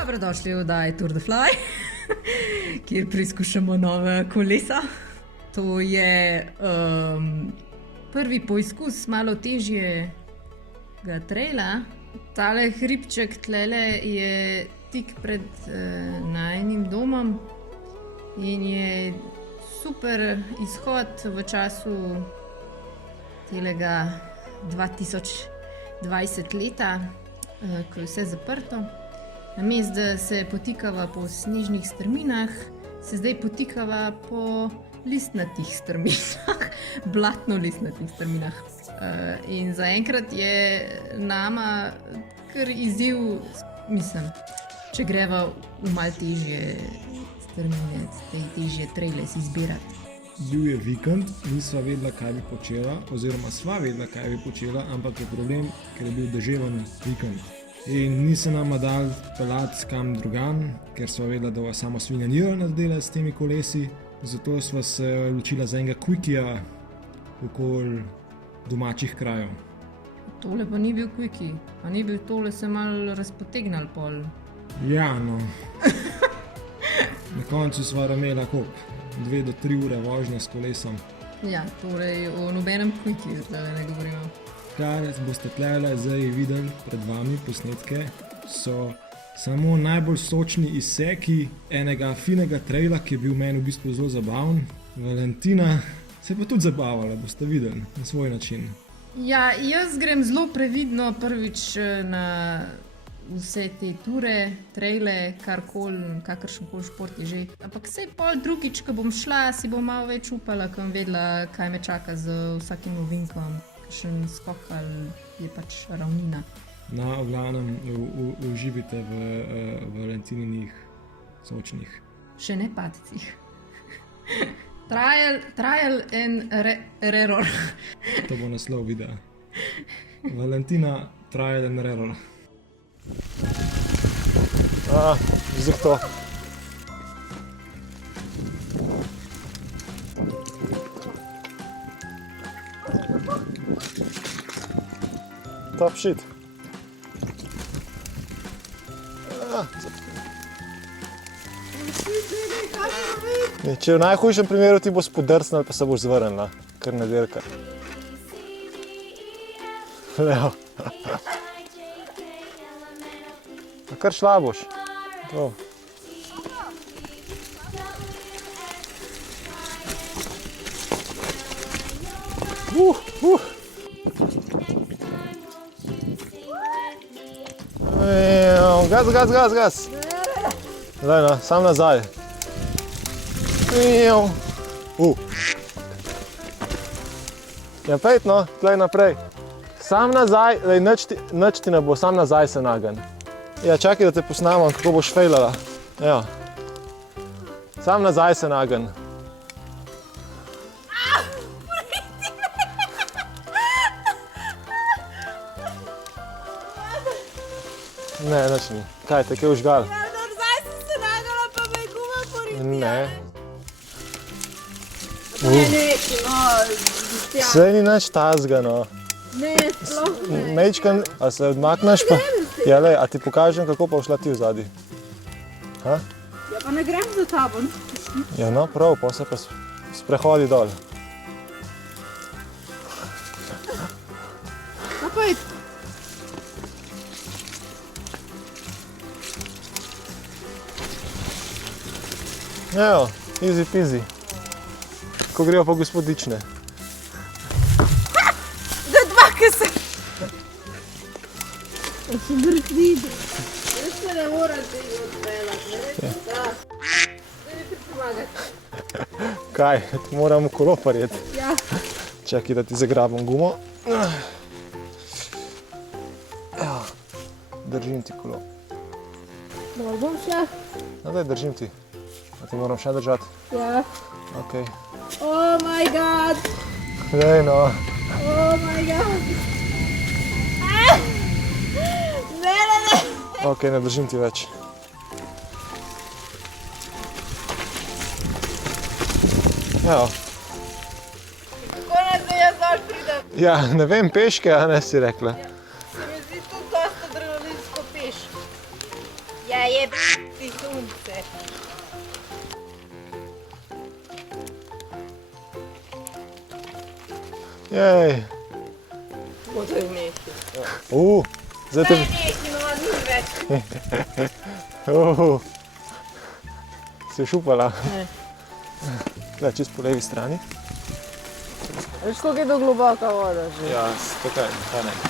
Dobrodošli v oddaji Tour de Fly, kjer preizkušamo nove kolesa. To je prvi poizkus malo težjega traila. Tale hribček tlele je tik pred najinim domom in je super izhod v času telega 2020 leta, ko je vse zaprto. Namesto da se potikava po snežnih strminah, se zdaj potikava po listnatih strminah, blatno-listnatih strminah. In zaenkrat je nama kar izziv, mislim, če greva v malo težje strmine, težje traile si izbirati. Bil je vikend, nisva vedela, kaj bi počela, oziroma sva vedela, kaj bi počela, ampak je problem, ker je bil deževen vikend. In ni se nama dal pelati kam drugam, ker sva vedela, da bo samo svinjanira nadela s temi kolesi. Zato sva se odločila za enega quickie okoli domačih krajev. Tole pa ni bil quickie, a ni bil tole se malo razpotegnal pol. Ja, no. Na koncu sva ramela koliko? 2 do 3 ure vožnje s kolesom. Ja, torej o nobenem quickie zdaj ne govorimo. Kar boste tlele zdaj videli pred vami posnetke, so samo najbolj sočni izseki enega finega traila, ki je bil meni v bistvu zelo zabaven. Valentina se je pa tudi zabavala, boste videli, na svoj način. Ja, jaz grem zelo previdno prvič na vse te ture, traile, kakršenkoli šport je že. Ampak sej pol drugič, ko bom šla, si bom malo več upala, ko bom vedela, kaj me čaka z vsakim ovinkom. Kakšen skok ali je pač ravnina. No, v glavnem uživite v Valentininih sočnih. Še ne padcih. Trial and error. To bo naslov videa. Valentina, trial and error. Zdaj to. Top shit. Če v najhujšem primeru ti bo spodrsnil, pa se boš zvrnila, kar ne dirka. Levo. Kar šla boš. To. Gas. Daj no, sam nazaj. Ja, pejt no, tlej naprej. Sam nazaj, nič ti ne bo, sam nazaj se nagen. Ja, čakaj, da te posnamam, kako boš fejlala. Ja. Sam nazaj se nagen. Ne, nič ni. Kaj, te kje užgal? Ja, zdaj sem se nagala, pa me je guma poribila. Ne. Ne, neki, no, Saj ni nič tazga, no. ne, sploh ne. Mejčkan, a se odmakneš pa? Ja, lej, a ti pokažem, kako pa šla ti vzadi. Ha? Ja, pa ne grem za tabo. Ja, no, prav, pa se pa sprehodi dol. No, pojď. Evo, easy peasy. Ko grejo pa gospodične. Da dva, ki se... To se vrtnide. Jaz se ne moram tega odpeljati, ne reči strah. Da mi pripomagati. Kaj, ti moramo kolo parjeti. Ja. Čakaj, da ti zagrabam gumo. Evo, držim ti kolo. Dobro bom šla. No, daj, držim ti. A ti moram še držati? Ja. Okej. Oh my god. Daj, no. Oh my god. Ne. Okej, ne držim ti več. Evo. Kako naj zdaj jaz dol pridem? Ja, ne vem, peške, a ne si rekla. Se mi zdi to dosta adrenalinsko peš. Ja, je Jej. Bo to je meški. Zdaj To te... je meški, no ni več. Si šupala? Ne. Tle, čist po levi strani. Veš, koliko je to globoka voda že? Ja, tukaj, ne.